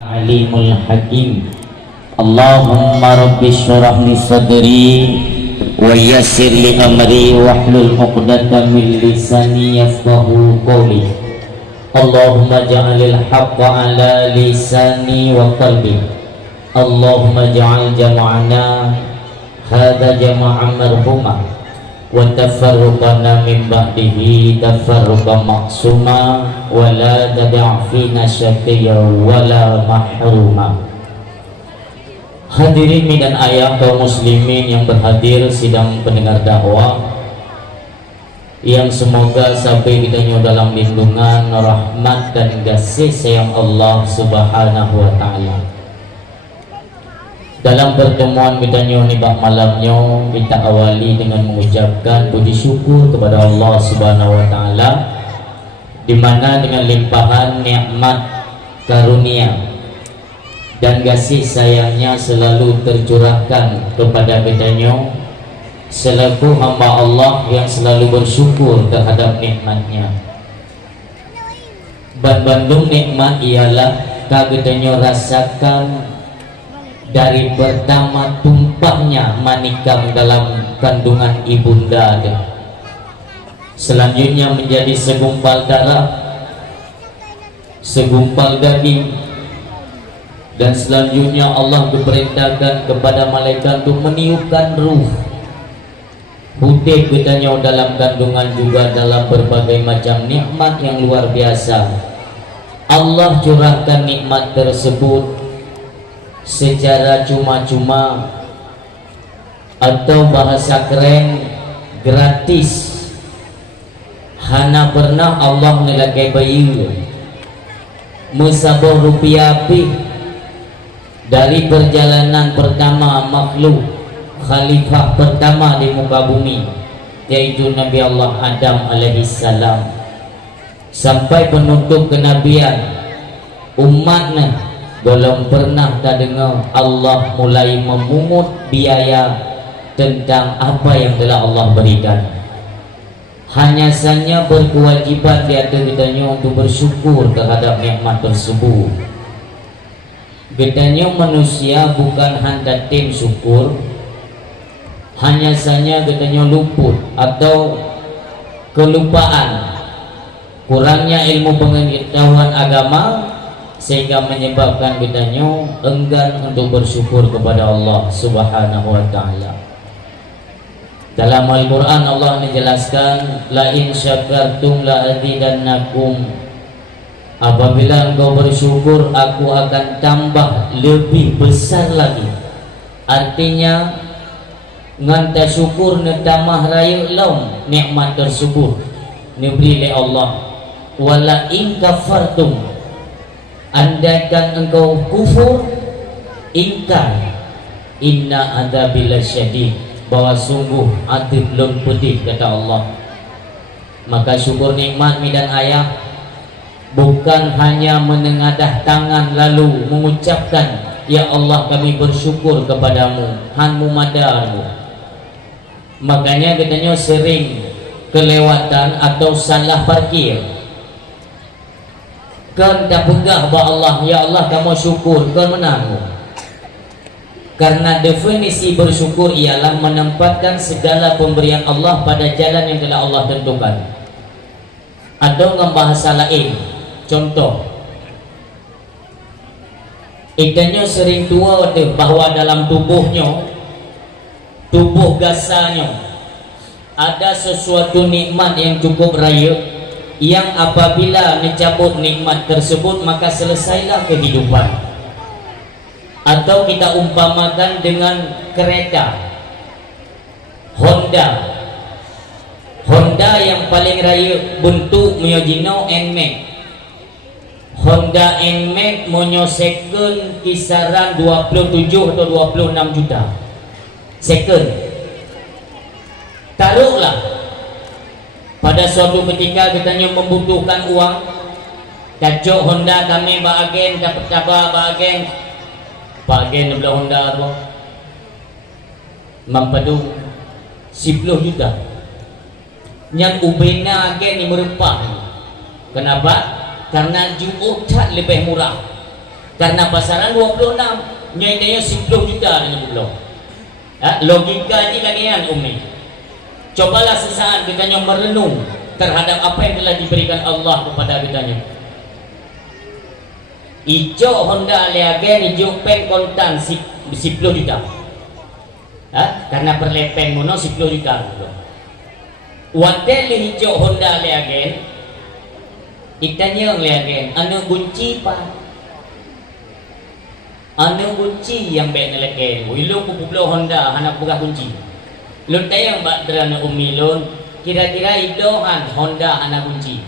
Alimul Hakim. Allahumma rabbi syrah li sadri wa yassir li amri wahlul 'uqdatam min lisani yafqahu qawli. Allahumma ja'alil haqqa ala lisani wa qalbi. Allahumma ja'al jama'ana hadha jama'an marhumah wa tafarruqana min ba'dihi tafarruqan maqsuma wa la tad'a fina syaqiyya wa la mahruma. Hadirin dan ayah kaum muslimin yang berhadir sidang pendengar dakwah, yang semoga sampai kita dalam lindungan, rahmat dan kasih sayang Allah Subhanahu wa taala. Dalam pertemuan kita nibak malamnya, kita awali dengan mengucapkan puji syukur kepada Allah Subhanahu wa taala, di mana dengan limpahan nikmat karunia dan kasih sayangnya selalu tercurahkan kepada kita selaku hamba Allah yang selalu bersyukur terhadap nikmatnya. Bandung nikmat ialah kita rasakan dari pertama tumpahnya manikam dalam kandungan ibunda, selanjutnya menjadi segumpal darah, segumpal daging, dan selanjutnya Allah diperintahkan kepada malaikat untuk meniupkan ruh. Putih kitanya dalam kandungan juga dalam berbagai macam nikmat yang luar biasa. Allah curahkan nikmat tersebut secara cuma-cuma, atau bahasa keren gratis. Hana pernah Allah nelakai bayi musabah rupiah api dari perjalanan pertama makhluk khalifah pertama di muka bumi, yaitu Nabi Allah Adam alaihissalam, sampai penutup kenabian umatnya. Belum pernah tak dengar Allah mulai memungut biaya tentang apa yang telah Allah berikan. Hanya saja berkewajiban di atas kitanya untuk bersyukur terhadap nikmat tersebut. Kitanya manusia bukan hanya tim syukur, hanya saja kitanya luput atau kelupaan, kurangnya ilmu pengetahuan agama, sehingga menyebabkan kitanya enggan untuk bersyukur kepada Allah Subhanahu wa taala. Dalam Al-Qur'an Allah menjelaskan, la in syakartum la azidannakum. Apabila engkau bersyukur, aku akan tambah lebih besar lagi. Artinya nganta syukur netamah raya laum nikmat tersebut diberi oleh Allah. Wala in kafartum, andaikan engkau kufur, ingkar, inna adzabil syadid, bahwa sungguh adab belum pedih, kata Allah. Maka syukur nikmat dan ayah bukan hanya menengadah tangan lalu mengucapkan, ya Allah kami bersyukur kepadamu, hanmu madarmu. Makanya katanya sering kelewatan atau salah parkir, kan tak pegah bahwa Allah, ya Allah kamu syukur, kan menanggu. Karena definisi bersyukur ialah menempatkan segala pemberian Allah pada jalan yang telah Allah tentukan. Atau dengan bahasa lain, contoh, ikannya sering tua bahwa dalam tubuhnya, tubuh gasanya, ada sesuatu nikmat yang cukup raya, yang apabila mencabut nikmat tersebut maka selesailah kehidupan. Atau kita umpamakan dengan kereta Honda yang paling raya bentuk Miyojino NMAX. Honda NMAX monyo second kisaran 27 atau 26 juta second. Taruhlah pada suatu ketika kita membutuhkan uang, kacau Honda kami bahagian dapat cabar bahagian belah Honda apa mampadu 10 juta yang ubena agen ni merupah. Kenapa? Karena ju'utat lebih murah. karena pasaran 26 nyanyinya 10 juta dengan belum. Logika ini lagian Umi. Cobalah sesaat kita merenung terhadap apa yang telah diberikan Allah kepada kita. Ijo Honda Leagen, ijo pen kontan 10 juta. Karena perlepeng mono 10 juta. Watel hijau Honda Leagen, itanya Leagen, anu kunci pa. Anu kunci yang baik nelaken, wilung pupublo Honda anak buka kunci. Lun tayang bak derana umilun, kira-kira idohan Honda anak kunci.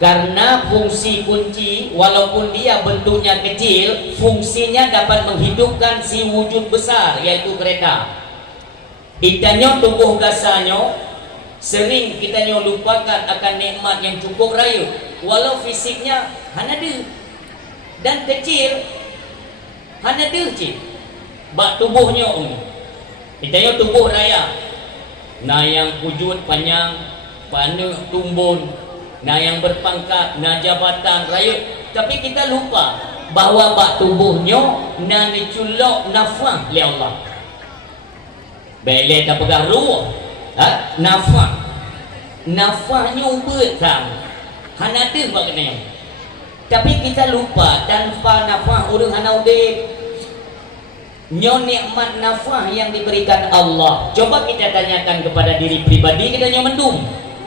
Karena fungsi kunci, walaupun dia bentuknya kecil, fungsinya dapat menghidupkan si wujud besar, yaitu kereta. Itanya tubuh gasanya, sering kita lupakan akan nikmat yang cukup rayu, walau fisiknya hanadu dan kecil. Hanya dia bak tubuhnya kita tubuh raya nah yang wujud panjang pandu tumbun nah yang berpangkat nah jabatan raya, tapi kita lupa bahwa bak tubuhnya nah diculok nafah oleh Allah bele tak pegang ruh nafahnya ubetang hanya dia bagaimana. Tapi kita lupa tanpa nafah urang hanaude nyo nikmat nafah yang diberikan Allah. Coba kita tanyakan kepada diri pribadi, kita nyo mendung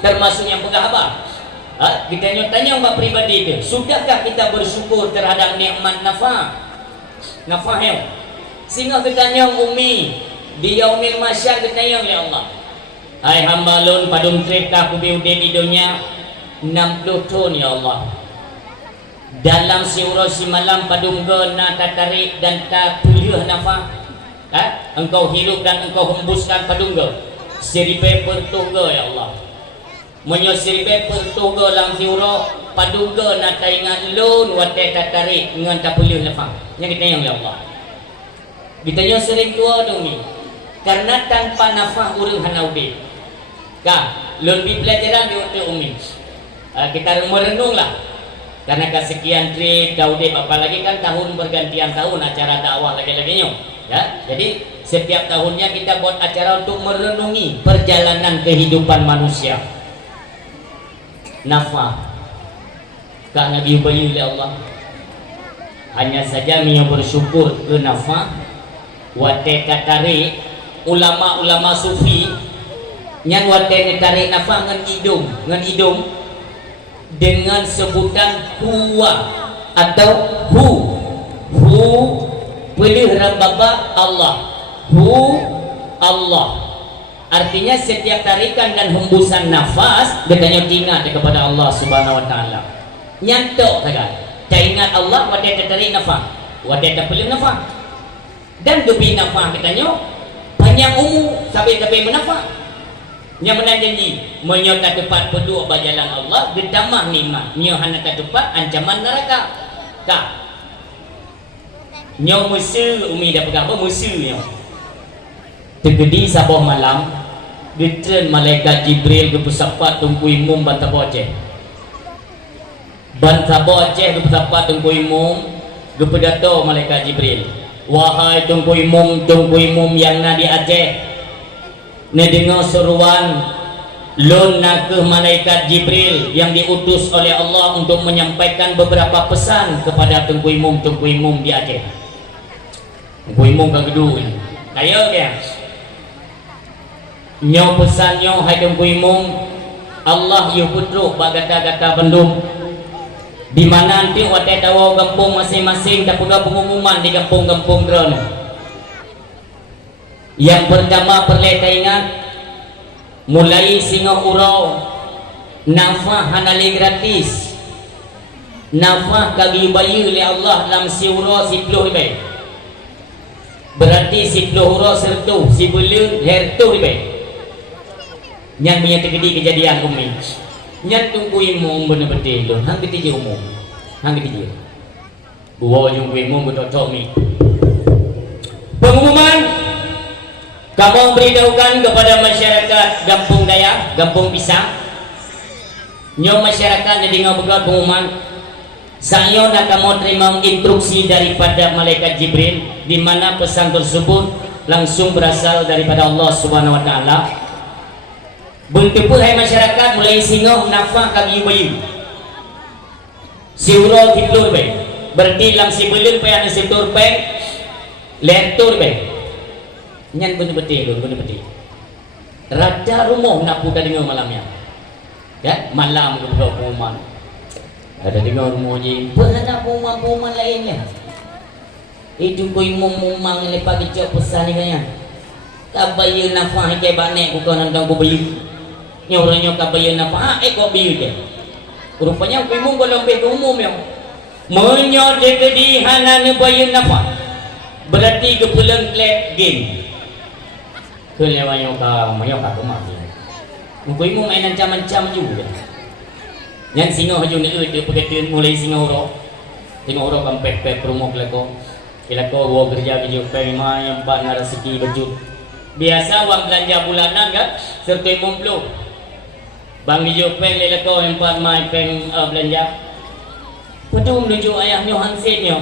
termasuk yang pegang apa? Kita nyo tanya mbak pribadi itu, sudahkah kita bersyukur terhadap nikmat nafah? Nafahnya sehingga kita nyo umi di yaumil masyar kita nyo ya Allah. Hai hamba lun padum trip ka kubi ude di dunia 60 tahun ya Allah. Dalam siuro si malam padungga na tatarik dan tak pulih nafah engkau hirup dan engkau hembuskan padungga siripe pertungga ya Allah menyo siripe pertungga lang siuro padungga na taingat lun wate tatarik dengan tak pulih nafah yang kita yang ya Allah kita nyo sering tua dong ni karena tanpa nafah urang hanaude lun bi pelajaran di waktu umi kita merenung lah. Karena kesekian trip Daude apalagi kan tahun pergantian tahun acara dakwah lagi-laginya ya. Jadi setiap tahunnya kita buat acara untuk merenungi perjalanan kehidupan manusia. Nafah karena diubahi oleh Allah. Hanya saja mia bersyukur ke nafah wate katari ulama-ulama sufi nyan wate tarik nafah ngan idung dengan sebutan huwa atau hu pilih rababa Allah Allah artinya setiap tarikan dan hembusan nafas katanya ingat kepada Allah subhanahu wa ta'ala nyantok saja ingat Allah wadah tarik nafas wadah pilih nafas dan lebih nafas katanya panjang umur sampai menafas yang benar janji menyota tepat pedua berjalan Allah ditambah nikmat nyo hana tepat ancaman neraka nyo musuh umi dah pegang apa musuh nyo tegedi sabah malam ditren malaikat Jibril ke pesawat tungku imum bantah boceh ke pesawat tungku imum ke pedato malaikat Jibril wahai tungku imum yang nadi Aceh ne dengar seruan lun nak ke malaikat Jibril yang diutus oleh Allah untuk menyampaikan beberapa pesan kepada Tengku Imum di Aceh. Tengku Imum ke kedua ni kaya dia nyo pesannya hai Tengku Imum Allah yu putruk bagata-gata bendung di mana nanti watai tahu kampung masing-masing tak pegang pengumuman di kampung-kampung drone. Yang pertama perlu ingat mulai singa urau nafah hanali gratis nafah kagi bayi oleh Allah dalam si urau si puluh ribu berarti si puluh urau sertu si bulu hertu ribu yang punya terjadi kejadian umi yang tunggu imum benar-benar tu hang ketiga umum hang ketiga buah tunggu imum betul-betul mi pengumuman kamu beritahukan kepada masyarakat Gampung Dayak, Gampung Pisang nyo masyarakat jadi ngau begal pengumuman Saya nak kamu terima instruksi daripada malaikat Jibril, di mana pesan tersebut langsung berasal daripada Allah Subhanahu Wa Taala. Bertepuk hai masyarakat mulai singoh nafah kami bayu. Siuro tiplur be. Berarti lam si belum pe ada sektor pe lentur be. Nyan betul-betul betul-betul. Raja rumah nak buka dengar malamnya. Ya, malam ke buka pengumuman. Ada dengar rumah je berada pengumuman lainnya. Itu koi mumang lepas kecok pesan ni kaya. Kabaya nafah ke banek bukan nantang ko bayu. Nyoranya kabaya nafah ko bayu je. Rupanya koi mung golong be umum yang. Menyo de di hanan bayu nafah. Berarti kepulang klep game. Kelewayo ka mayo ka mati. Koi mung mainan macam-macam juga. Yang singo haju ni dia pegetin mulai singo ro kan pek promo kelako wo kerja kerja pema yang pak narasiki baju biasa wang belanja bulanan kan serta mumplo bang hijau peng lelako yang pak mai peng belanja padung menuju ayahnya hansetnya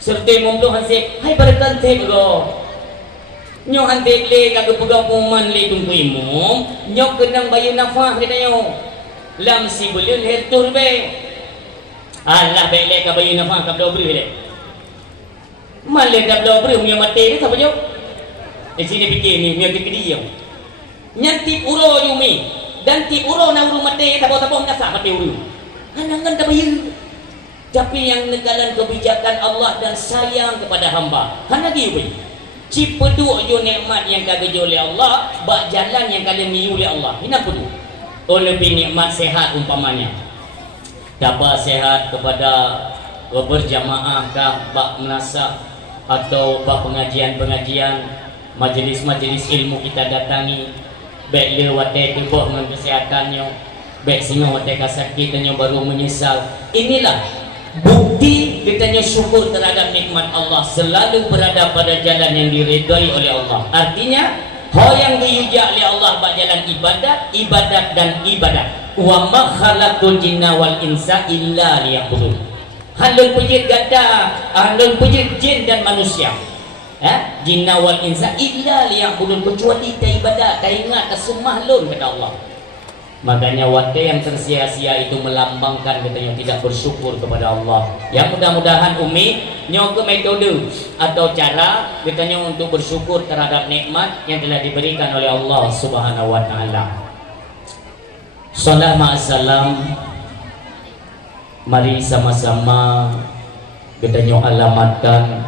serta mumplo hanset hai barakan tek ro nyo hanset le kagak pegang pengumuman le tunggu imum nyo kenang bayu nafah katanya lam si bulun hertur be Allah bele ka bayi nafah ka dobri bele male ka dobri punya mati ni siapa jo sini fikir ni punya kedi yo nyanti uro yumi dan ti uro na uru mati tabo-tabo masa mati uru hanangan ka bayi tapi yang negalan kebijakan Allah dan sayang kepada hamba hanagi be cipedu yo nikmat yang kagak oleh Allah bak jalan yang kalian niu oleh Allah hina pedu lebih nikmat sehat umpamanya dapat sehat kepada berjamaah kah bak menasa atau bak pengajian-pengajian majlis-majlis ilmu kita datangi baik lewat tubuh dengan kesehatannya baik singa wate kasakitnya baru menyesal inilah bukti kitanya syukur terhadap nikmat Allah selalu berada pada jalan yang diridai oleh Allah artinya yang diyujak oleh Allah bak jalan ibadat dan ibadat wa ma khalaqul jinna wal insa illa liya'budun halul pejit gada halul pejit jin dan manusia jinna wal insa illa liya'budun kecuali ta ibadat ta ingat ta semahlun kata Allah makanya waktu yang tersia-sia itu melambangkan katanya tidak bersyukur kepada Allah yang mudah-mudahan umi nyoke metode atau cara katanya untuk bersyukur terhadap nikmat yang telah diberikan oleh Allah Subhanahu wa taala. Salam ma'assalam. Mari sama-sama katanya alamatkan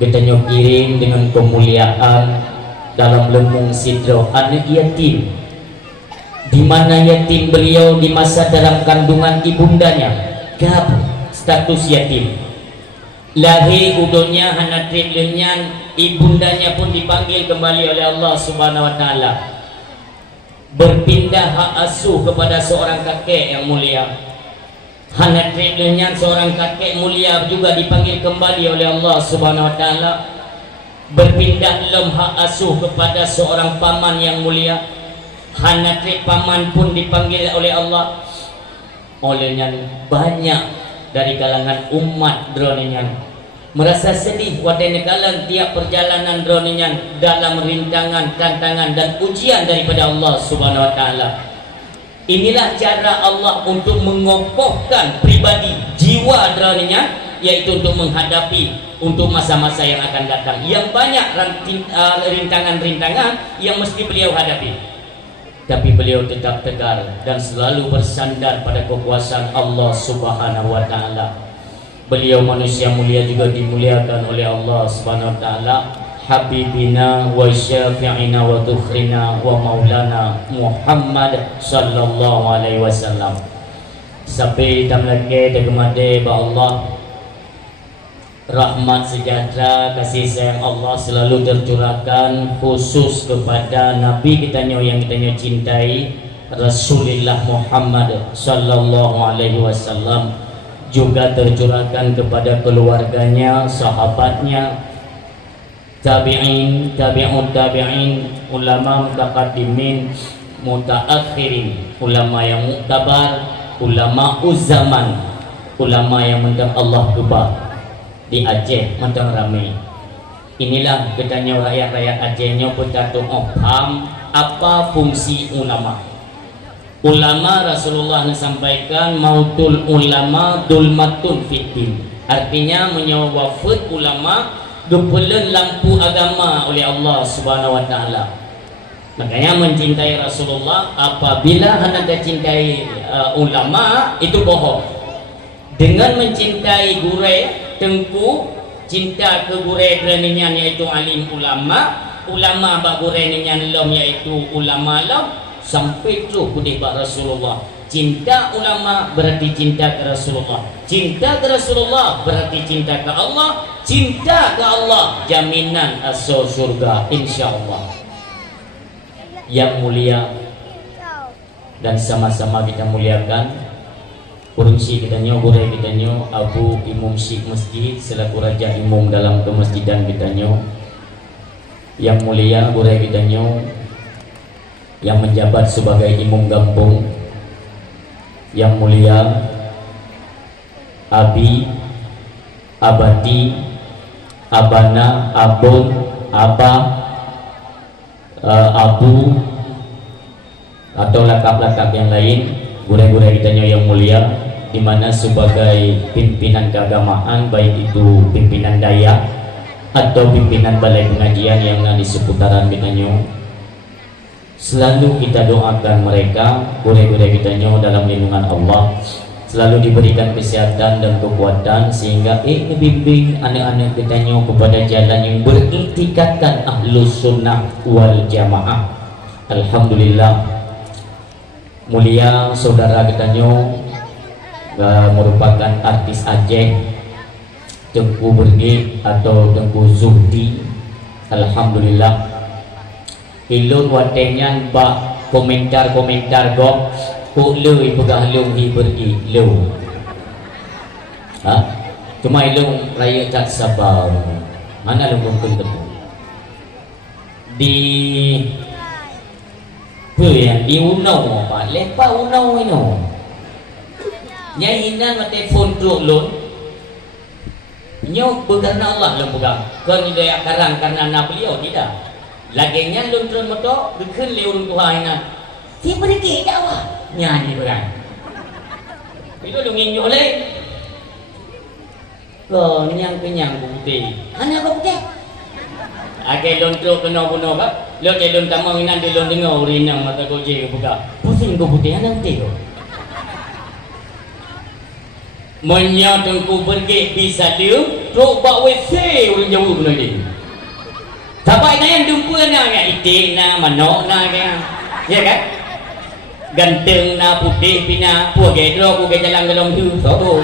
katanya kirim dengan kemuliaan dalam lembung sidro anak yatim di mana yatim beliau di masa dalam kandungan ibundanya gab status yatim lahir udonya hanatrip lenyan ibundanya pun dipanggil kembali oleh Allah Subhanahu wa taala berpindah hak asuh kepada seorang kakek yang mulia hanatrip lenyan seorang kakek mulia juga dipanggil kembali oleh Allah Subhanahu wa taala berpindah lem hak asuh kepada seorang paman yang mulia hanatri paman pun dipanggil oleh Allah olehnya banyak dari kalangan umat droninya merasa sedih wadai kalan tiap perjalanan droninya dalam rintangan, tantangan dan ujian daripada Allah Subhanahu wa taala. Inilah cara Allah untuk mengokohkan pribadi jiwa droninya yaitu untuk menghadapi untuk masa-masa yang akan datang yang banyak rintangan-rintangan yang mesti beliau hadapi. Tapi beliau tetap tegar dan selalu bersandar pada kekuasaan Allah Subhanahu wa taala. Beliau manusia mulia juga dimuliakan oleh Allah Subhanahu wa taala. Habibina wa syafi'ina wa dukhrina wa maulana Muhammad sallallahu alaihi wasallam. Sampai tamlake degemade ba Allah rahmat sejahtera kasih sayang Allah selalu tercurahkan khusus kepada Nabi kita yang kita cintai Rasulullah Muhammad sallallahu alaihi wasallam juga tercurahkan kepada keluarganya, sahabatnya, tabi'in, tabi'un tabi'in, ulama mutaqaddimin, mutaakhirin, ulama yang muktabar, ulama zaman, ulama yang mentang Allah kebak di Aceh mentang ramai. Inilah katanya rakyat-rakyat Acehnya pun tak tahu paham apa fungsi ulama. Ulama Rasulullah sampaikan mautul ulama dulmatun fitin, artinya menyawa wafat ulama gepelan lampu agama oleh Allah Subhanahu wa taala. Makanya mencintai Rasulullah apabila anda cintai ulama itu bohong. Dengan mencintai gure tengku, cinta ke gure beraninya yaitu alim ulama, ulama bak gure ninya lom yaitu ulama lom, sampai tu kudih bak Rasulullah. Cinta ulama berarti cinta ke Rasulullah. Cinta ke Rasulullah berarti cinta ke Allah. Cinta ke Allah jaminan asal surga insyaallah. Yang mulia dan sama-sama kita muliakan kurungsi kita nyo, gure kita nyo, Abu Imam Syekh Masjid selaku raja imam dalam kemasjidan kita nyo. Yang mulia gure kita nyo yang menjabat sebagai imam kampung. Yang mulia Abi, Abati, Abana, Abun, Aba, Abu atau lakap-lakap yang lain, gure-gure kita yang mulia, di mana sebagai pimpinan keagamaan, baik itu pimpinan daya atau pimpinan balai pengajian yang ada di seputaran kita, selalu kita doakan mereka, gure-gure kita dalam lindungan Allah, selalu diberikan kesehatan dan kekuatan sehingga bimbing anak-anak kita kepada jalan yang beriktikadkan ahlus sunnah wal jamaah. Alhamdulillah, mulia saudara kita merupakan artis Aceh, Tengku Bergit atau Tengku Zuhdi. Alhamdulillah, ilun watenyan ba komentar-komentar gok kului pegah lung hi bergi lu. Cuma ilung raya tak sabar. Mana lung ketemu di yang di unau apa lepa unau ino nyahinan mate phone truk lun nyok berkarena Allah lung pegang kan daya karang karena anak beliau tidak laginya lun turun motor dikun liurun Tuhan si pergi dakwah nyanyi berang itu lung inyo le ko kenyang putih hanya putih ake lun truk kena bunuh kak lo ke lun tamang inan di lun dengar urinang mata koje ke buka pusing ke putih hanya putih ko Menya Tengku Bergit bisa dia truk bak WC orang jauh kena dia sampai na yang jumpa na ya itik na manok na ya kan ganteng na putih pina puak gedro ku ke jalan gelong tu so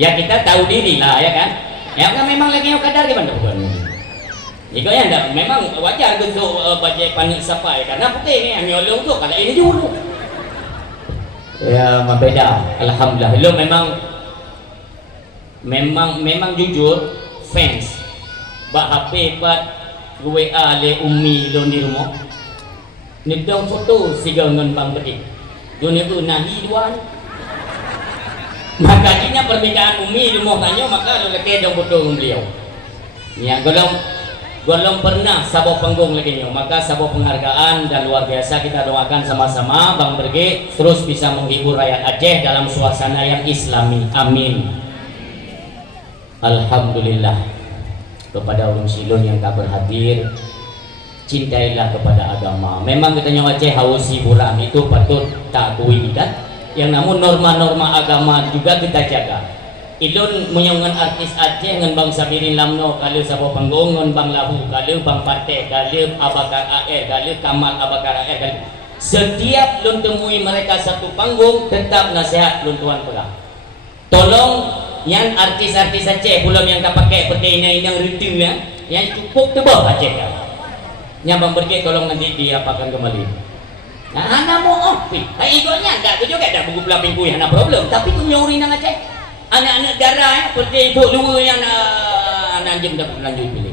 ya kita tahu diri lah ya kan ya kan memang lagi yang kadar gimana bukan itu ya enggak memang wajar untuk baca panik sampai karena putih ni hanya long tu kalau ini dulu ya berbeda. Alhamdulillah lo memang jujur fans bak HP pat WA le ummi lo di rumah ni dong foto siga ngan bang bedik dunia tu nahi duan maka jadinya perbedaan ummi di rumah tanya maka lo lagi dong foto beliau yang golong pernah sabuk panggung lagi maka sabuk penghargaan dan luar biasa kita doakan sama-sama Bang Bergit terus bisa menghibur rakyat Aceh dalam suasana yang islami, amin. Alhamdulillah, kepada ulun silun yang tak berhadir, cintailah kepada agama. Memang katanya Aceh haus hiburan itu patut tak akui kan, yang namun norma-norma agama juga kita jaga. Ilun menyongan artis Aceh dengan Bang Sabirin Lamno kalau sabuk panggung dengan Bang Lahu kalau Bang Pateh kalau Abakar AR kalau Kamal Abakar AR kalau setiap lun temui mereka satu panggung tetap nasihat lun tuan pegang tolong yang artis-artis Aceh belum yang tak pakai peti ini yang ritu ya yang cukup tebal Aceh ya yang Bang Bergit tolong nanti diapakan kembali nah anak mau off ikutnya enggak tu juga ada buku pelaping kuih anak problem tapi tu nyuri nang Aceh anak-anak darah seperti itu dua yang anak anjing dapat lanjut pilih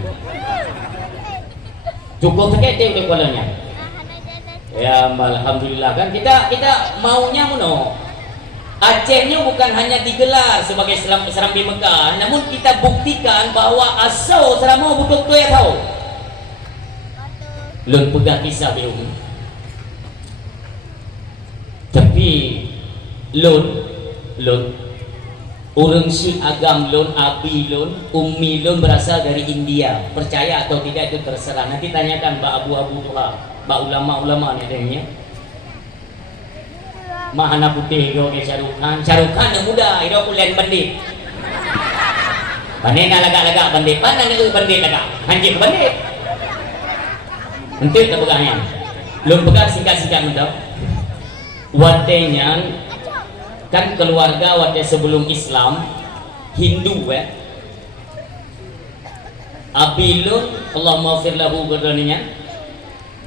cukup sikit dia untuk kolonnya Ya, alhamdulillah kan kita maunya mono. Acehnya bukan hanya digelar sebagai Serambi Mekah, namun kita buktikan bahwa asal Seramo betul-betul ya tahu. Lun pegang kisah biung. Tapi lun orang si agam lun, abi lun, ummi lun berasal dari India. Percaya atau tidak itu terserah. Nanti tanyakan Mbak Abu Tuha, Mbak ulama-ulama ni adanya. Mahana putih yo ke Syahrukh Khan yang muda, itu aku lain bandit. Bandit nak lagak-lagak bandit, mana ni bandit lagak? Hanjir bandit. Untuk tak pegangnya. Belum pegang singkat-singkat mentau. Watenya kan keluarga watenya sebelum Islam Hindu Abilun Allah maafir lahu berdaninya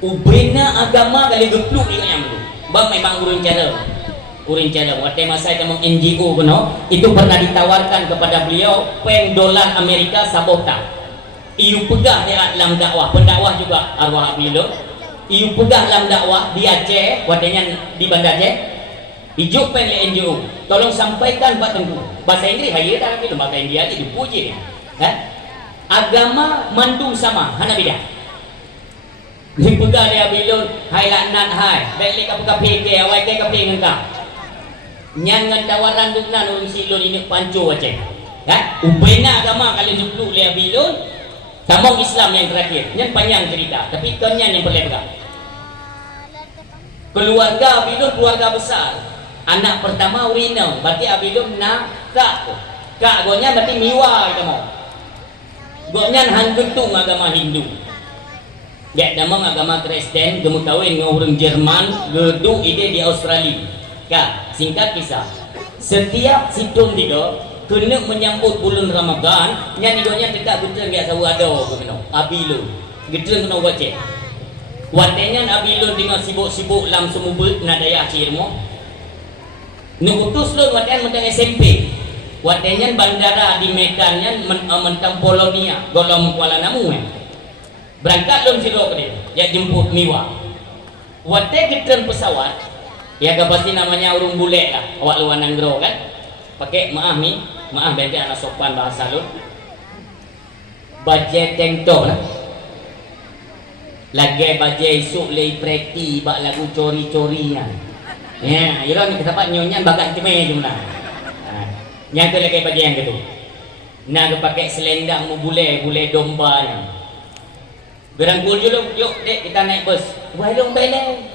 ubena agama kali gepluk yang dulu. Bang memang urun cara waktu masa itu NGO kuno itu pernah ditawarkan kepada beliau $10 Amerika sabota iu pegah dia dalam dakwah pendakwah juga arwah Abilun iu pegah dalam dakwah di Aceh waktunya di Bandar Aceh ijuk pen le NGO tolong sampaikan Pak Tengku bahasa Inggris hayat dah tapi lembaga India itu dipuji agama mandung sama hana beda di pegah dia Abilun hai laknat hai baik lek ka PK awai ke ngengka nyan ngan tawaran duknan orang silun ini pancu Aceh ubena agama kalau nyupluk le Abilun tamong Islam yang terakhir nyan panjang cerita tapi kenyan yang boleh pegang keluarga Abilun keluarga besar anak pertama Urinau berarti Abilun nak kak gonya berarti miwa kamu gonya hanggetung agama Hindu ya damang agama Kristen gemu kawin dengan orang Jerman gedung ide di Australia kak singkat kisah setiap sidung tiga kena menyambut bulan Ramadan yang idonya tidak gedeng biasa ada kena Abilun gedeng kena wajib watenya Abilun dengan sibuk-sibuk lam semubut nadaya cirmo nukutus lun watenya mentang SMP watenya bandara di Medannya mentang Polonia golong Kuala Namu berangkat lun silo ke dia ya jemput miwa watenya gedeng pesawat ya pasti namanya urung bule lah awak luar nanggro kan pakai maaf benda anak sopan bahasa lu bajet tengtok lah lagi bajet isuk lei preti bak lagu cori-corian ya iron kita dapat nyonyan bagat cemeh jumlah yang ke lagi bajet yang gitu nak pakai selendang mu bule domba yang berangkul yuk dek kita naik bus walung beleng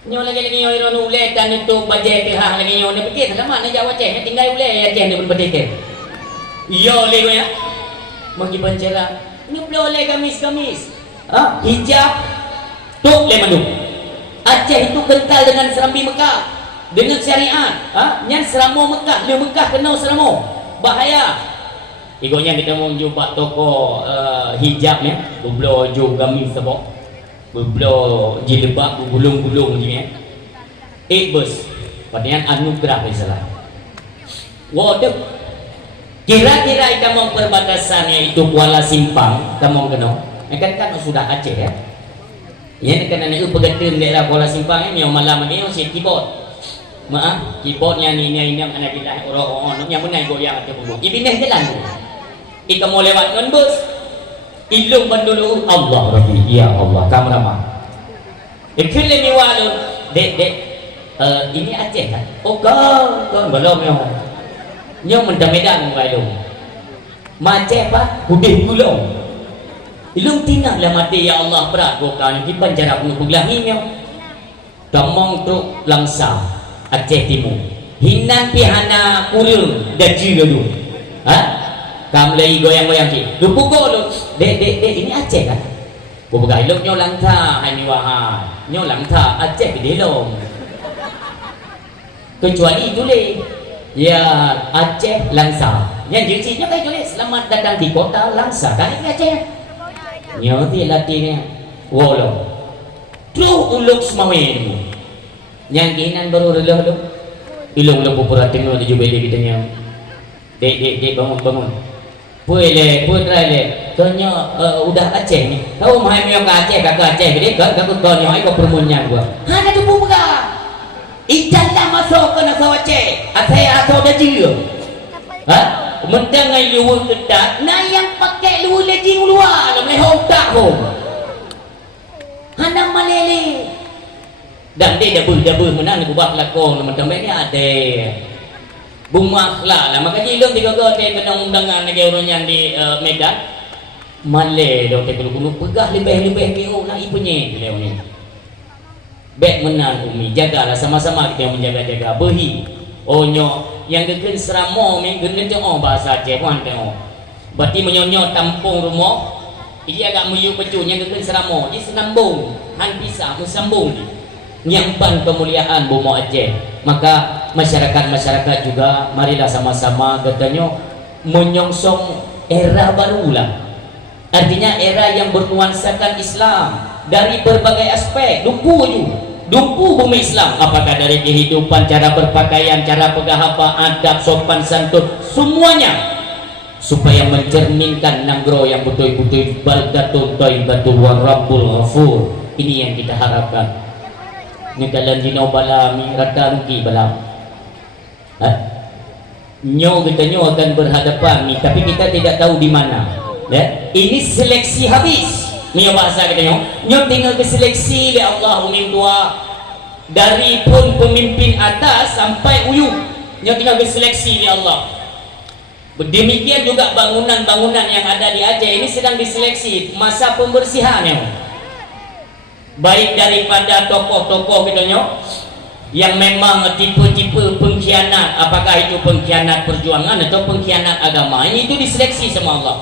nyo lagi nyo iron ule kan itu bajet teh lagi nyo ne pikir lama na jawa Aceh tinggal ule ya Aceh ni berbeda iya le ya magi pancera ni boleh gamis hijab tuk le manu Aceh itu kental dengan Serambi Mekah dengan syariat nyan Seramo Mekah le Mekah kenal Seramo bahaya igonya kita mau jumpa toko hijab ya bublo jo gamis sebok berbelo jilbab gulung-gulung ni bus padahal anugerah Islam waduh kira-kira kita mau perbatasannya itu Kuala Simpang kita mau kena kan sudah Aceh ya ini kan itu pegatin daerah Kuala Simpang ini yang malam ini si keyboard maaf keyboardnya ini yang anak kita orang yang menai goyang atau bubuk ibinah jalan ika mau lewat dengan bus ilung bandulu Allah Rabbi ya Allah kamu nama ikut lemi walu dek ini Aceh kan oh kau belum yang mendamedan walu Aceh pak hudih gulung ilung tinah lah mati ya Allah berat bukan di penjara penuh belahim yang damang tu langsa Aceh Timur hinan pihana kurung daji dulu kamu lagi goyang-goyang ki lupuko lu dek ini Aceh kan gua pegang ilok nyo langta hai miwahan nyo langta Aceh gede long kecuali itu le ya Aceh Langsa yang jenisnya kayak itu le selamat datang di kota Langsa kan ini Aceh nyo ti latihnya wolo tuh uluk semawen yang kinan baru relah lu ilong lu pupuratin lu di jubeli kita nyo dek bangun putra le konyo udah Aceh ni tahu mai mio ka Aceh kakak Aceh gede kakak konyo ai ko permunnya gua hana tu buka ikan dah masuk ke nasa Aceh atau dah jil ha mentang ai luar kedak nah yang pakai luar lejing luar lah boleh otak ho hana malele dan dia dabul menang ku bak lakon mentang ni ada Bumah lah maka jilong tiga kota yang undangan negara orang yang di Medan Malay dong te kuno pegah lebih keo nak ipunya beliau ni baik menang umi jagalah sama-sama kita menjaga-jaga behi onyo yang gegen seramo ming gegen tengok bahasa Aceh kan tengok berarti menyonyo tampung rumah ini agak meyu pecu yang gegen seramo di senambung han pisah musambung yang ban kemuliaan bomo Aceh maka masyarakat juga marilah sama-sama katanya menyongsong era barulah artinya era yang bernuansakan Islam dari berbagai aspek dumpu bumi Islam apakah dari kehidupan cara berpakaian cara pegahapa adab sopan santun semuanya supaya mencerminkan nanggro yang betul-betul baldatun thayyibatul warabbul ghafur ini yang kita harapkan ni dalam jinau bala mi rata rugi bala nyo kita nyo akan berhadapan ni tapi kita tidak tahu di mana ya ini seleksi habis ni bahasa kita nyo tinggal ke seleksi oleh Allah umim tua dari pun pemimpin atas sampai ujung nyo tinggal ke seleksi oleh Allah demikian juga bangunan-bangunan yang ada di Aceh ini sedang diseleksi masa pembersihan baik daripada tokoh-tokoh kita yang memang tipe-tipe pengkhianat apakah itu pengkhianat perjuangan atau pengkhianat agama ini itu diseleksi sama Allah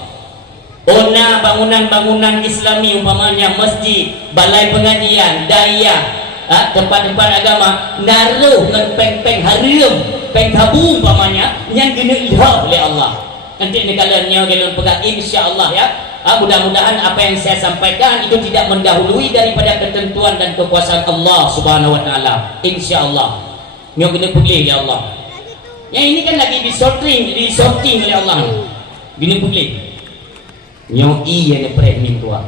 ona bangunan-bangunan Islami umpamanya masjid balai pengajian daya tempat-tempat agama naruh dengan peng-peng harum peng tabu umpamanya yang kena ilham oleh Allah nanti negaranya kalau pegang insya-Allah ya mudah-mudahan apa yang saya sampaikan itu tidak mendahului daripada ketentuan dan kekuasaan Allah Subhanahu wa taala. Insyaallah. Nyo kena pilih ya Allah. Yang ini kan lagi disorting oleh Allah. Gini pilih. Nyo yang premin tua.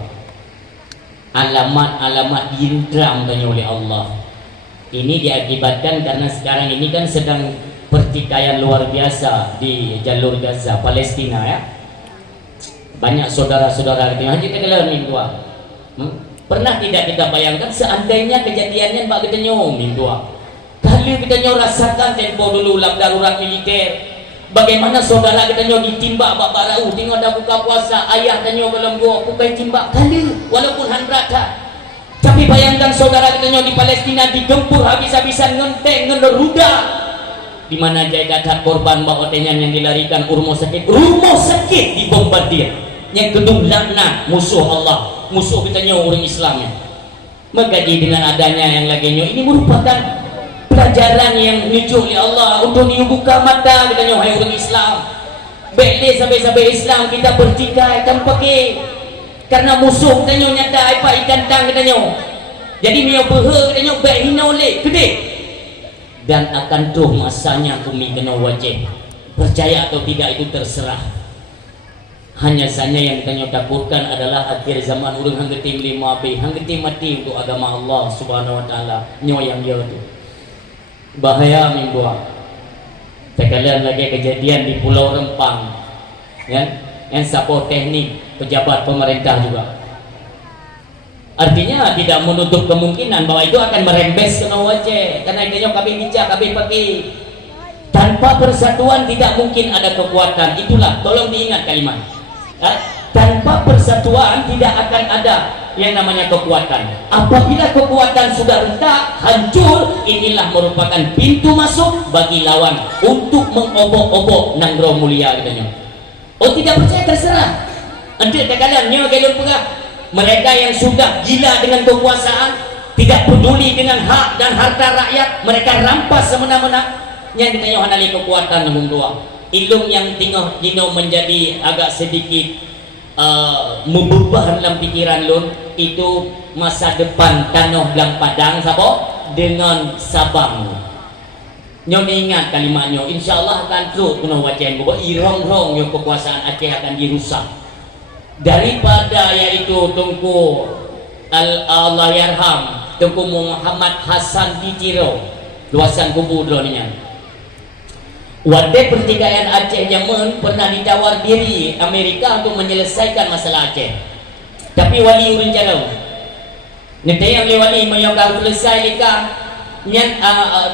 Alamat-alamat diindram tanya oleh Allah. Ini diakibatkan karena sekarang ini kan sedang pertikaian luar biasa di jalur Gaza, Palestina ya. Banyak saudara-saudara kita haji tegelan mingguan pernah tidak kita bayangkan seandainya kejadiannya mbak kita nyom mingguan kali kita nyom rasakan tempo dulu darurat militer bagaimana saudara kita nyom ditimbak bak barau tengok dah buka puasa ayah kita nyom dalam gua bukan timbak kali walaupun handrata tapi bayangkan saudara kita nyom di Palestina digempur habis-habisan ngenteng ngeruda di mana jagat korban mbak otenya yang dilarikan rumah sakit dibombardir yang gedung laknat musuh Allah musuh kita orang Islam maka dengan adanya yang lagi ini merupakan pelajaran yang ditunjuk oleh Allah untuk dibuka mata kita hai orang Islam baiklah sampai Islam kita bertikai tanpa ke karena musuh kita nyata apa ikan tang kita jadi mio behe kita baik hina oleh gede dan akan tuh masanya kumi kena wajib percaya atau tidak itu terserah hanya saja yang kita takutkan adalah akhir zaman urang hanggetim 5B hanggetim mati untuk agama Allah Subhanahu wa taala nyoyang dia tu bahaya minggu sekalian lagi kejadian di Pulau Rempang ya yang support teknik pejabat pemerintah juga artinya tidak menutup kemungkinan bahwa itu akan merembes ke wajah karena itu kami bijak kami pakai tanpa persatuan tidak mungkin ada kekuatan itulah tolong diingat kalimat tanpa persatuan tidak akan ada yang namanya kekuatan apabila kekuatan sudah retak hancur inilah merupakan pintu masuk bagi lawan untuk mengobok-obok nanggro mulia katanya tidak percaya terserah nanti kalian galon pegah mereka yang sudah gila dengan kekuasaan tidak peduli dengan hak dan harta rakyat mereka rampas semena-mena yang ditanya hanali kekuatan namun dua ilung yang tinggal dino menjadi agak sedikit membubah dalam pikiran lun itu masa depan tanah belang padang sabo dengan Sabang Nyo ingat kalimatnya, insyaallah akan terus kuno wajan bahwa irong-rong yang kekuasaan Aceh akan dirusak daripada yaitu Tunku Allah yarham Tunku Muhammad Hasan Titiro luasan kubur droninya. Wadai pertikaian Aceh Yaman pernah ditawar diri Amerika untuk menyelesaikan masalah Aceh, tapi wali urun jalan nanti yang wali menyokong selesai lika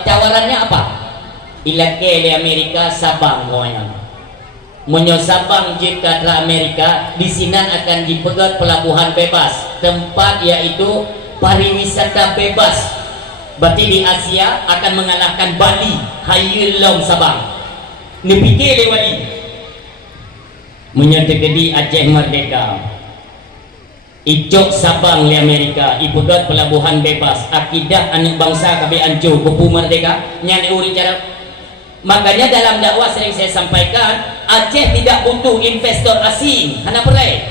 tawarannya apa? Ilake di Amerika Sabang koyan. Menyo Sabang jika ke Amerika di sini akan dipegat pelabuhan bebas, tempat yaitu pariwisata bebas. Berarti di Asia akan mengalahkan Bali, Hayulong Sabang. Nepikir lewati. Menyertegedi Aceh merdeka. Icok Sabang di Amerika, ipegat pelabuhan bebas. Akidah anak bangsa kabe ancu kupu merdeka. Nyane uri cara. Makanya dalam dakwah sering saya sampaikan, Aceh tidak butuh investor asing. Hana perlai.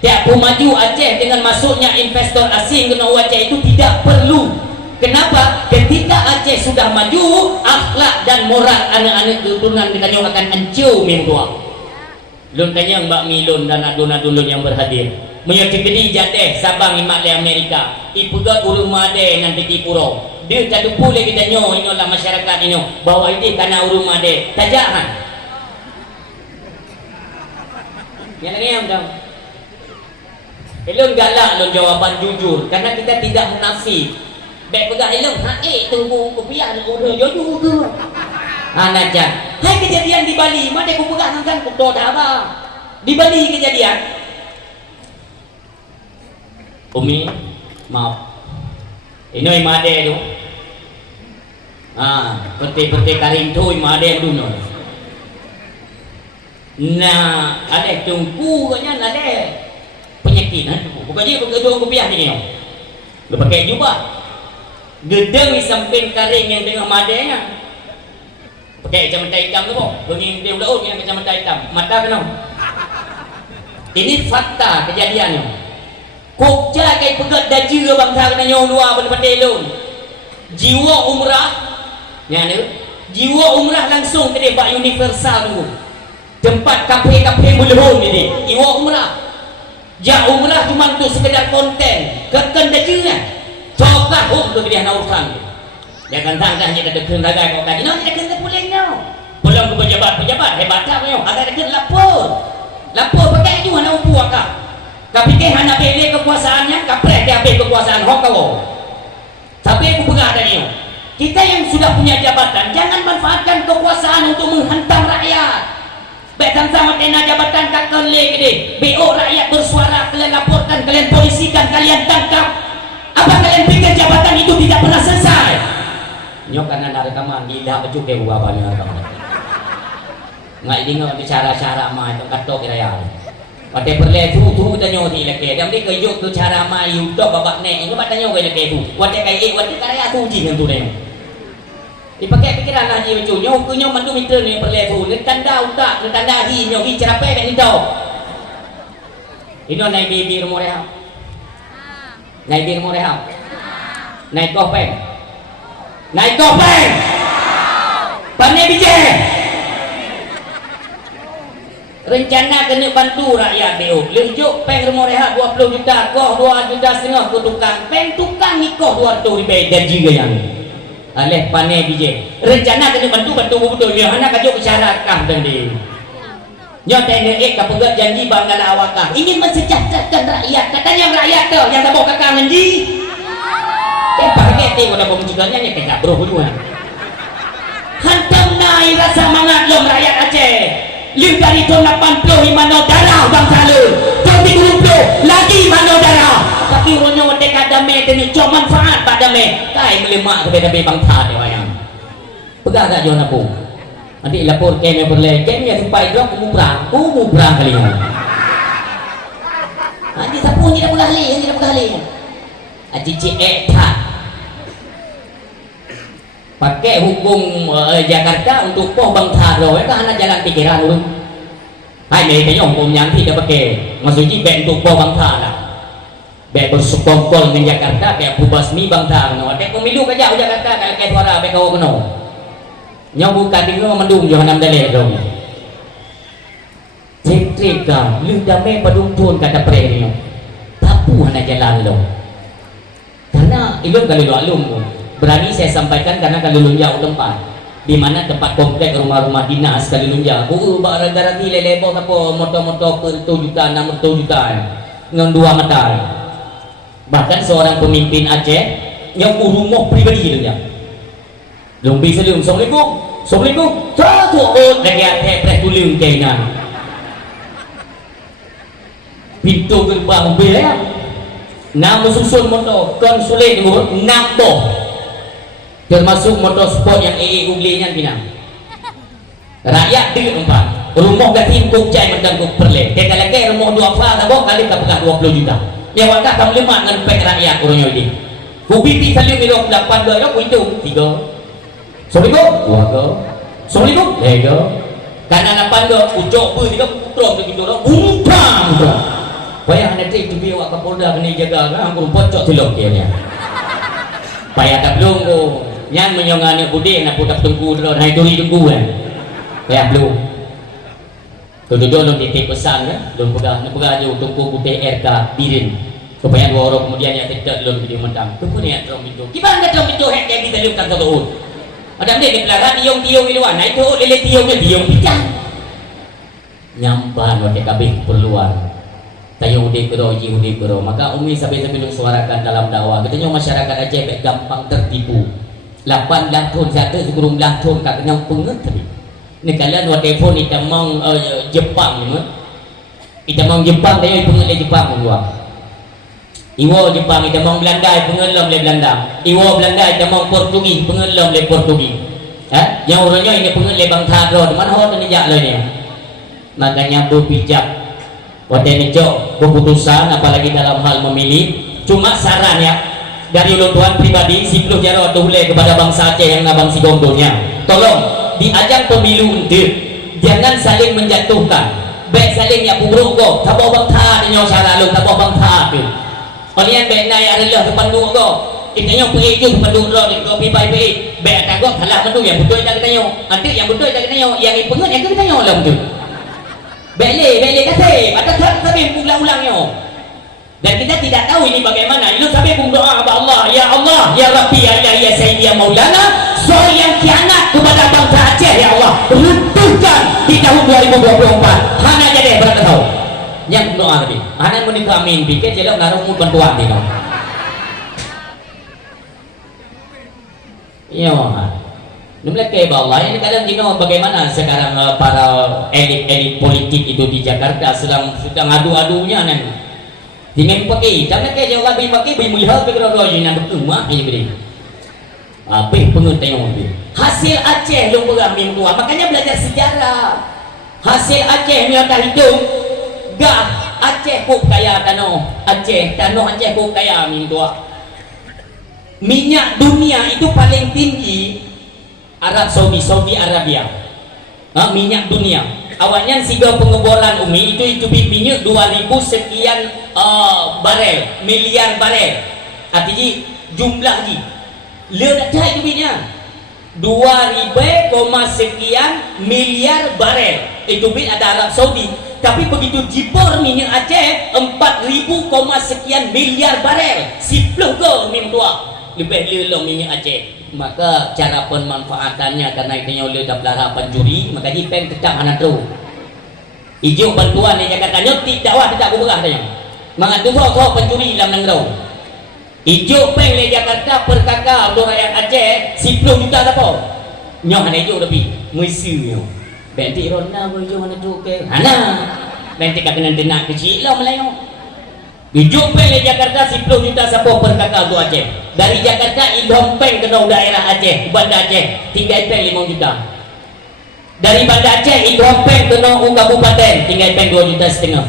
Tiap maju Aceh dengan masuknya investor asing ke Aceh itu tidak perlu. Kenapa? Ketika Aceh sudah maju, akhlak dan moral anak-anak keturunan kita akan hancur minggu. Lun tanya Mbak Milun dan adun-adun yang berhadir. Menyertai jateh Sabang imat di Amerika. Ipugat urung made nanti Tipuro. Dia tak lupa lagi tanya inilah masyarakat ini bahwa ini karena urung made tajahan. Yang lagi yang tahu. Elon galak lo jawapan jujur karena kita tidak munafik. Baik pegang elon, tunggu kopiah urung jujur tu. Anajan. Hai kejadian di Bali, mana aku pegang kan kau tahu dah apa? Di Bali kejadian. Umi, maaf. Ini made tu. Peti-peti karing tu made dulu. Nah, ada tungku kanya ada penyakit bukannya begitu kopiah ni. Dia pakai jubah. Gedeng di samping karing yang tengah madenya. Pakai kacamata hitam tu pun. Bunyi dia udah dengan kacamata hitam. Mata kena. Ini fakta kejadiannya. Kokja kai pegat daji ke bangsa kena nyawa dua pada elon. Jiwa umrah. Ya ni. Jiwa umrah langsung tadi Pak Universal tu. Tempat kafe-kafe mulhun ini. Jiwa umrah. Ja umrah cuma untuk sekedar konten. Keken daji kan. Coklah tu dia nak urusan. Dia akan tangkah dia dekat ragai kau tadi. No, dia dekat boleh no. Pulang ke pejabat hebat tak punya. Agak dekat lapor. Lapor pakai juga nak umpu akak. Tapi ke hana beli kekuasaannya, kapret dia ambil kekuasaan hok kau. Tapi aku pegang tadi. Kita yang sudah punya jabatan, jangan manfaatkan kekuasaan untuk menghantam rakyat. Baik sama kena jabatan kat kele gede. BO rakyat bersuara, kalian laporkan, kalian polisikan, kalian tangkap. Apa kalian pikir jabatan itu tidak pernah selesai? Nyok karena ada rekaman gila bejuk ke gua banyak rekaman. Ngai dengar cara-cara mai katok kira-kira. Pada perle tu tanya di leke. Dia ni kayuk tu cara mai untuk babak nek. Ini tanya ke leke tu. Pada kai pada karya tu jin tu deh. Dipakai pikiran lagi macam nyo ku nyo mandu meter ni perle tu. Ni tanda utak, ni tanda hi nyo hi cara pe ni tau. Ini naik bibi rumah rehat. Naik bibi rumah rehat. Naik kopeng. Naik kopeng. Pandai bijak. Rencana kena bantu rakyat BO. Lejuk peng rumah rehat 20 juta, koh 2,5 juta ke tukang. Peng tukang ni koh 200 ribu gaji gaya ni. Aleh pandai bijak. Rencana kena bantu betul dia. Hana kajuk syarat kah tadi. Nyo TNI ka pegat janji bangala awakah. Ingin mensejahterakan rakyat. Katanya rakyat tu yang tak bawa kakak janji. Pakai teh pada pemujudanya ni kena bro dua. Hantam naik rasa mangat lom rakyat Aceh. Liu dari tahun 80 mana darah bangsa lu. Tahun 30 lagi mana darah. Tapi ronyo mereka damai dan cuma manfaat pada damai. Kai melemak kepada bangsa dia wayang. Pegang tak John aku. Nanti lapor kemnya berlai. Kemnya supaya drop kumu perang kali ini. Nanti sapu ni dah bergali. Aji tak. Pakai hukum Jakarta untuk poh bangsa roh kan anak jalan pikiran dulu. Hai ni tanya hukum yang tidak pakai. Maksudnya bek untuk poh bangsa lah. Bek bersekongkol dengan Jakarta, bek bubasmi bangsa. Bek pemilu kerja Jakarta kalau kayak suara bek kau kena. Nyong buka dengan mendung Yohanam dalek dong. Trik-trikan lu damai padung pun kata preri tapu hana jalan lo. Karena ilmu kalau lu alum berani saya sampaikan karena kalau lu jauh tempat di mana tempat komplek rumah-rumah dinas kalau lu jauh gara-gara nilai lebo apa motor-motor per 7 juta 6 juta dengan 2 mata. Bahkan seorang pemimpin Aceh yang rumah pribadi dia. Lumbi selim, Assalamualaikum, satu lagi ada tulis kena. Pintu gerbang mobil ya. Nama susun motor konsulen dulu namboh. Termasuk motor sport yang uglinya bina. Rakyat di tempat. Rumah gatin kucai mendang perle. Kita lagi rumah 2 fal tabok kali tak pegang 20 juta. Ya wadah kamu 5 dengan pek rakyat orangnya ini. Kubibi salim mirok 8 dolar itu 3. Assalamualaikum. Assalamualaikum. Lego. Karena 8 dolar ucok pun 3 putrong begitu dolar. Bumpang. Payah anda trik tu biar awak Kapolda kena jaga kan aku pocok telok dia. Payah tak belum ko. Yang menyongan budi nak putak tunggu dulu naik duri tunggu kan. Payah belum. Duduk lu titik pesan kan. Lu pegang je tunggu putih RK Birin. Supaya 2 orang kemudian yang tidak lu video mentang. Tu pun yang terong itu. Gimana terong itu hek yang kita lihat kan tu. Ada dia di pelaran tiung-tiung di luar. Naik tu lele tiungnya tiung picang. Nyampan waktu kabeh keperluan. Tayo udik bero, maka umi sampai-sampai suarakan dalam dakwah. Katanya masyarakat Aceh gampang tertipu. 8 tahun satu sebelum tahun kat kena penget tadi. Ni kalian buat telefon kita mau Jepang ni mah. Kita mau Jepang tayo penget le Jepang gua. Iwo Jepang kita mau Belanda penget le Belanda. Iwo Belanda kita mau Portugis penget le Portugis. Yang orangnya ini penget le bangsa ro, mana ho ni jak le ni. Makanya berpijak waktu ini keputusan apalagi dalam hal memilih cuma saran ya dari Tuhan pribadi sipluh jaro dule kepada bangsa Aceh yang nabang si gondolnya tolong di ajang pemilu untuk jangan saling menjatuhkan baik saling ya buruk go tabo bangsa nyo cara lu tabo bangsa tu oleh yang baik naik adalah depan dua go kita nyo pergi je depan dua go kopi pai pai baik tak go kalah betul yang betul tak kita nyo nanti yang betul tak kita nyo yang pengen yang kita nyo lah betul. Bele kata, ada sampai ulang-ulangnya. Dan kita tidak tahu ini bagaimana. Itu sampai berdoa kepada Allah, ya Allah, ya Rabbi, ya Ilahi, ya Sayyidi, ya Maulana. Soal yang kianat kepada bangsa Aceh, ya Allah, runtuhkan di tahun 2024. Hana jadi berapa tahu? Yang berdoa tadi. Hana menikah amin, pikir jadi ngaruh bantuan ini. Ya Allah. Mereka Allah ini kadang gino bagaimana sekarang para elit politik itu di Jakarta sedang adu-adunya nih. Dengan pakai, karena kayak jauh lebih pakai melihat bekerja yang berkumah ini beri. Apa pengetahuan itu? Hasil Aceh lu mengambil tua, makanya belajar sejarah. Hasil Aceh ni tak hidup, gak Aceh kok kaya tanah Aceh kok kaya minyak tua. Minyak dunia itu paling tinggi. Arab Saudi Arabia minyak dunia awalnya siga pengeboran umi itu minyak 2000 sekian miliar barel artinya jumlah ji le dah itu minyak 2000, sekian miliar barel itu bit ada Arab Saudi tapi begitu jipor minyak Aceh 4000, sekian miliar barel sipluh ke minyak tua lebih lelong minyak Aceh maka cara pemanfaatannya karena itu oleh dah pencuri maka jipeng tetap anak terus hijau bantuan yang katanya tidak berubah tanya mengatu so pencuri dalam nengrau hijau peng le Jakarta per kakak untuk rakyat Aceh 10 juta apa nyoh hanya hijau lebih musuh benti rona hijau hanya tu ke hana benti kena denak kecil lah Melayu hijau peng le Jakarta 10 juta siapa per kakak untuk Aceh dari Jakarta Idhom Peng ke daerah Aceh Banda Aceh 3 peng 5 juta dari Banda Aceh Idhom Peng ke kabupaten 3 peng 2 juta setengah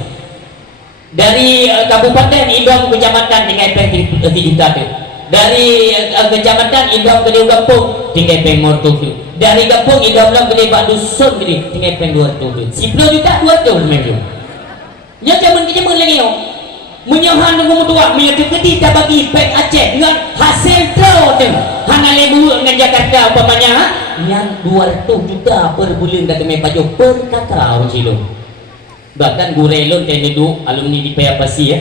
dari kabupaten Idhom kecamatan 3 peng 3 juta tu dari kecamatan Idhom ke kampung 3 peng mortu tu dari kampung Idhom lang ke Pak Dusun ke 3 peng 2 tu 10 juta 2 tu memang ya zaman lagi yo menyohan dengan tua menyakiti kita bagi pek Aceh dengan hasil terus hana lebu dengan Jakarta umpamanya yang 200 juta per bulan kata mai pajak per kakak cilo. Bahkan gurelon tadi duduk alumni di PAPC ya.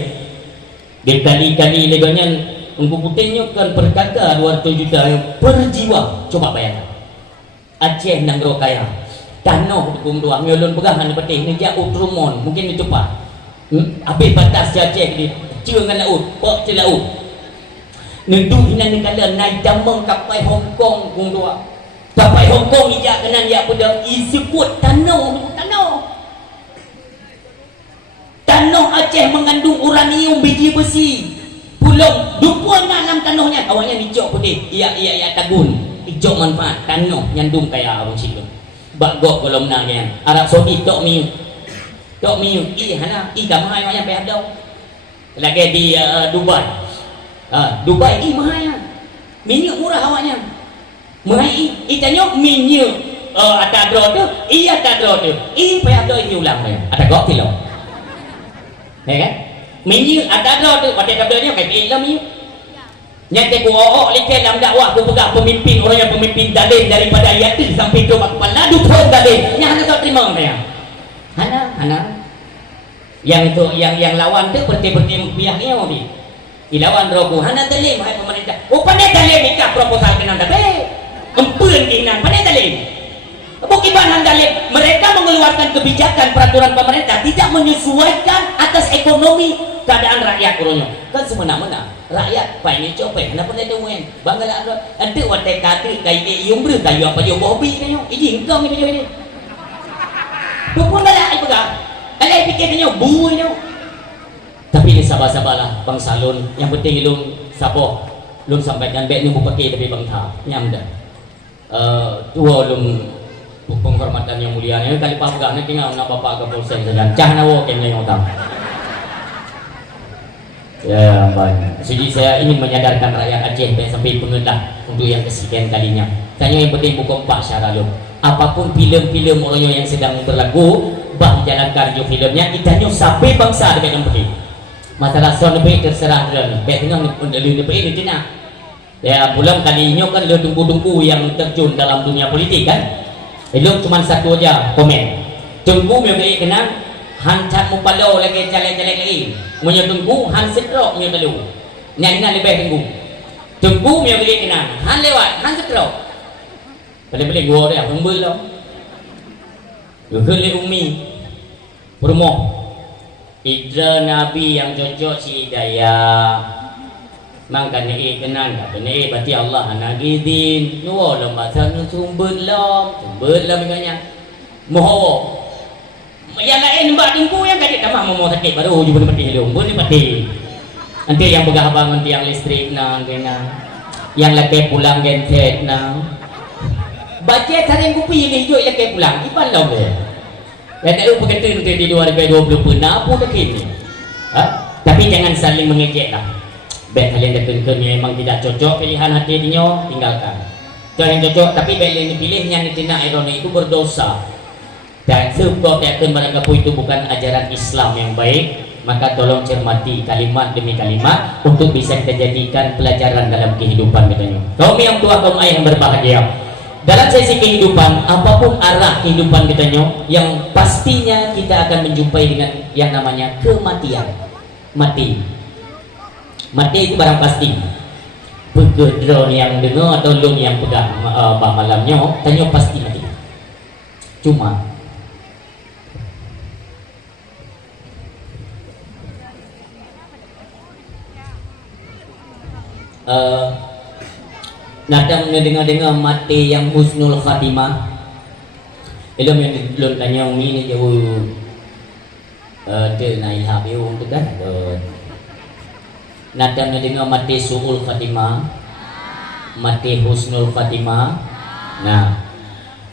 Dia kali-kali legalnya unggu putihnya kan per kakak 200 juta per jiwa. Coba bayangkan. Aceh nang rokaya. Tanah hukum doang nyolon pegangan di petih ni dia utrumon mungkin itu pak. Habis batas Aceh ni dengan laut, pak ke laut. Nendu hina negara naik damang kapai Hong Kong kung dua. Kapai Hong Kong ijak kenan ya pada isiput tanah. Tanah Aceh mengandung uranium biji besi. Pulau 26 tanahnya awalnya hijau putih. Iya tagun. Hijau manfaat tanah nyandung kaya orang situ. Bagok kalau menangnya Arab Saudi tok miu hana kamahai banyak pe hadau lagi di Dubai. Dubai mahal minyak murah awaknya mahal itanya minyak ada drone iya ada drone pe hadau ini ulang ada gok kilo ya kan minyak ada drone pada kabelnya kayak film ni nyata ku lihat dalam dakwah ku pegang pemimpin orang yang pemimpin dalil daripada ayat ini sampai ke kepala dukung dalil yang hana tak terima saya hana yang itu yang lawan tu berarti pihaknya ni ilawan roku hana dalil hai pemerintah pandai dalil nikah proposal kenan tapi empeun kinan pandai dalil bukan dalil mereka mengeluarkan kebijakan peraturan pemerintah tidak menyesuaikan atas ekonomi keadaan rakyat kurunyo kan semena-mena rakyat pengen coba kenapa pernah temuin bangga ada nanti watai kati kayak yung beri kayu apa yung hobi kayu ini engkau ini pun dah lah pegang ada pikir kayu bu ini tapi ini sabar-sabarlah bang salon yang penting ilum sabar lum sampaikan baik ni pakai tapi bang tha nyam dah tua lum penghormatan yang mulia ni kali pegang ni tinggal nak bapak Kapolsek sedang cah nawo kena yang utang. Ya baik. Jadi saya ingin menyadarkan rakyat Aceh dan sampai pengedah untuk yang kesekian kalinya. Tanya yang penting bukan Pak Syaralum. Apapun filem-filem orang yang sedang berlaku, bah jalankan jo filmnya. Itanya sampai bangsa dengan pergi. Masalah sound lebih terserah dia. Baik tengah lebih ini tidak. Ya pulang kalinya kan le tunggu-tunggu yang terjun dalam dunia politik kan. Elok cuma satu aja komen. Tunggu yang kenal. Hancat mupalau lagi jalan-jalan lagi punya tunggu han setrok punya telu nyana lebih tunggu punya beli kena han lewat han setrok boleh gua dia pembel lo le umi promo idra nabi yang cocok si hidayah mangkane kenan katane berarti Allah anagidin nuwo lo masa sumber lo menganya moho yang lain mbak tunggu yang tadi tamah mau sakit baru jumpa peti lu boleh peti nanti yang begabang nanti yang listrik nang kena yang lagi pulang genset nang budget hari yang pilih jo lagi pulang ipan lo be dan tak lupa kata nanti di 2020 pernah pun tak ini tapi jangan saling mengejek lah baik kalian dah memang tidak cocok pilihan hati dia tinggalkan yang cocok tapi baik yang dipilih yang ditindak ironi itu berdosa dan sebab yakin mereka itu bukan ajaran Islam yang baik maka tolong cermati kalimat demi kalimat untuk bisa kita jadikan pelajaran dalam kehidupan katanya kaum yang tua kaum ayah yang berbahagia dalam sesi kehidupan apapun arah kehidupan katanya yang pastinya kita akan menjumpai dengan yang namanya kematian mati itu barang pasti pegedron yang dengar atau lung yang pegang malamnya tanya pasti mati cuma nadang dengar mati yang husnul khatimah ilmu yang belum tanya umi ni jauh dia naik habis tu kan nadang dengar mati suul khatimah mati husnul khatimah nah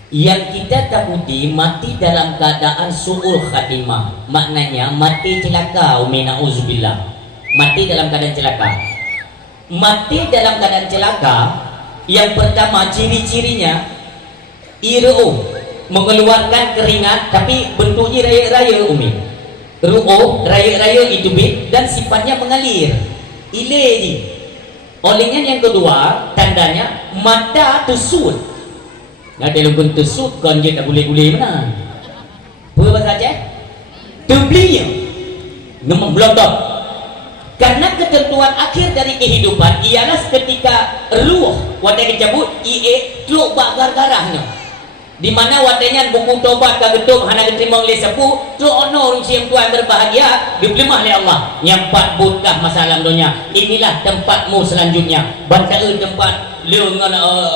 yang kita takuti mati dalam keadaan suul khatimah maknanya mati celaka umi na'udzubillah mati dalam keadaan celaka mati dalam keadaan celaka yang pertama ciri-cirinya iru mengeluarkan keringat tapi bentuknya raya-raya umi ru'u raya-raya itu dan sifatnya mengalir ile Olehnya yang kedua, tandanya mata tusut. Nah, kalau pun tusut, kan dia tak boleh-boleh mana. Apa saja? Teblinya. Memang belum tahu. Karena ketentuan akhir dari kehidupan ialah ketika ruh wadah dicabut, teluk bakar garahnya. Di mana wadahnya buku tobat ke gedung hana diterima oleh sepuh, teluk ono yang tuan berbahagia, dipelima oleh Allah. Yang 4 butkah masalah dunia. Inilah tempatmu selanjutnya. Bantai tempat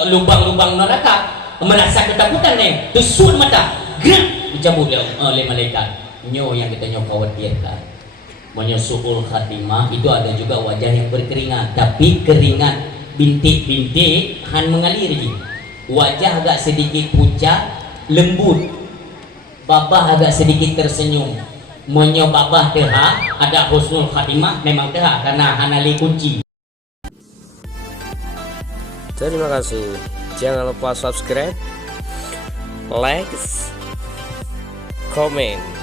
lubang-lubang neraka. Merasa ketakutan ni, tusuk mata, gerak dicabut oleh malaikat. Nyo yang kita khawatirkan. Menyusul khatimah itu ada juga wajah yang berkeringat, tapi keringat bintik-bintik han mengalir lagi. Wajah agak sedikit pucat, lembut. Babah agak sedikit tersenyum. Menyo babah tehak, ada husnul khatimah memang tehak karena hanali kunci. Terima kasih. Jangan lupa subscribe, like, comment.